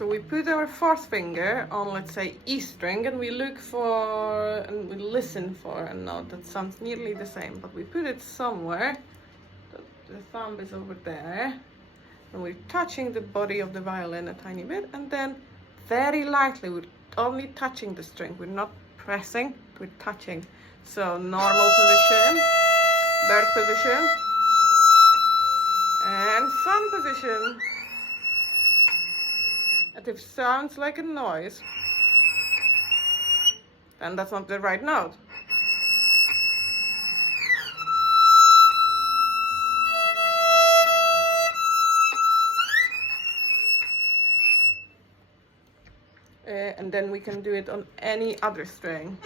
So we put our fourth finger on, let's say, E string, and we look for, and we listen for a note that sounds nearly the same, but we put it somewhere. The thumb is over there, and we're touching the body of the violin a tiny bit, and then very lightly, we're only touching the string. We're not pressing, we're touching. So normal position, bird position, and sun position. And if it sounds like a noise, then that's not the right note. And then we can do it on any other string.